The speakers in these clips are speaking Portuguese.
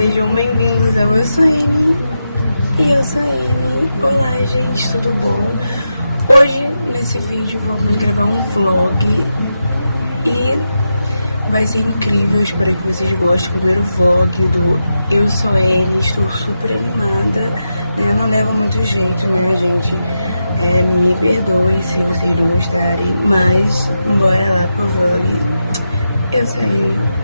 Sejam bem-vindos ao meu sonho. E eu sou ele. Olá, gente, tudo bom? Hoje, nesse vídeo, vamos gravar um vlog. E vai ser incrível, espero que vocês gostem do vlog do Eu Sou Ele. Estou super animada. E não leva muito jeito, né, gente? Me perdoe se vocês não gostarem, mas bora lá pro vlog. Eu Sou Ele.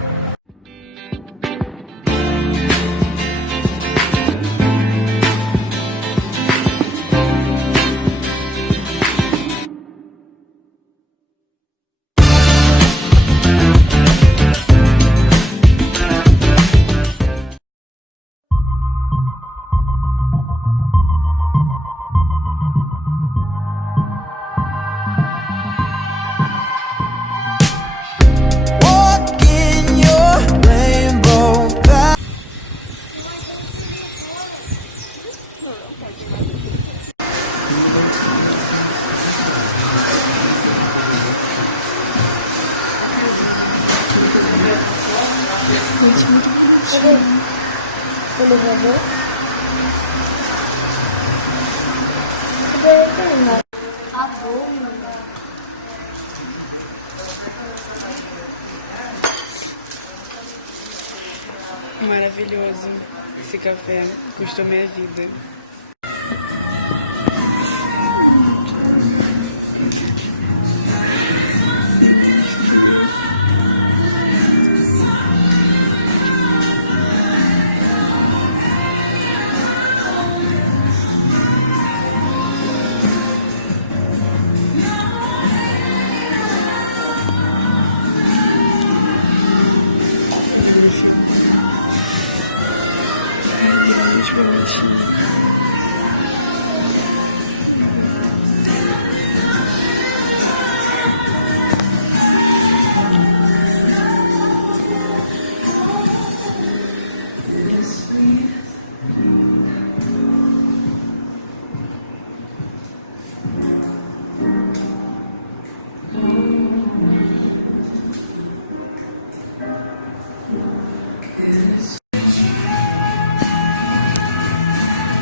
Elevador. Cadê a bomba? Maravilhoso. Esse café custou minha vida. Bonitinho.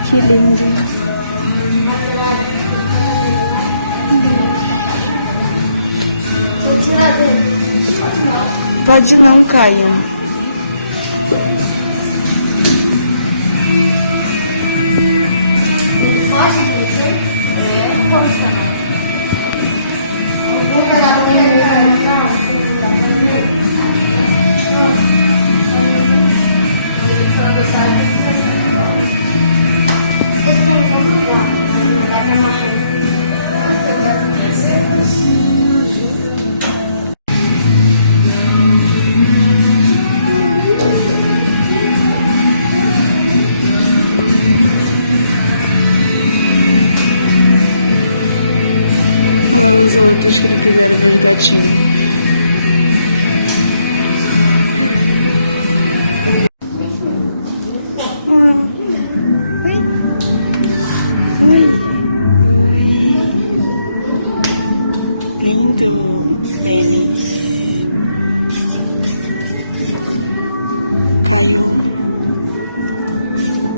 Que lindo. Pode não, Caio.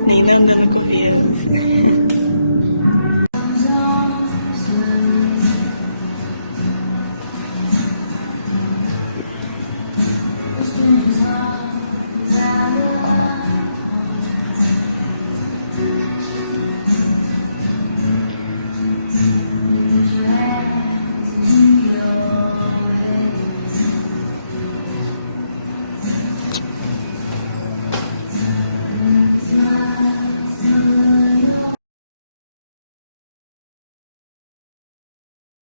Ainda não comi.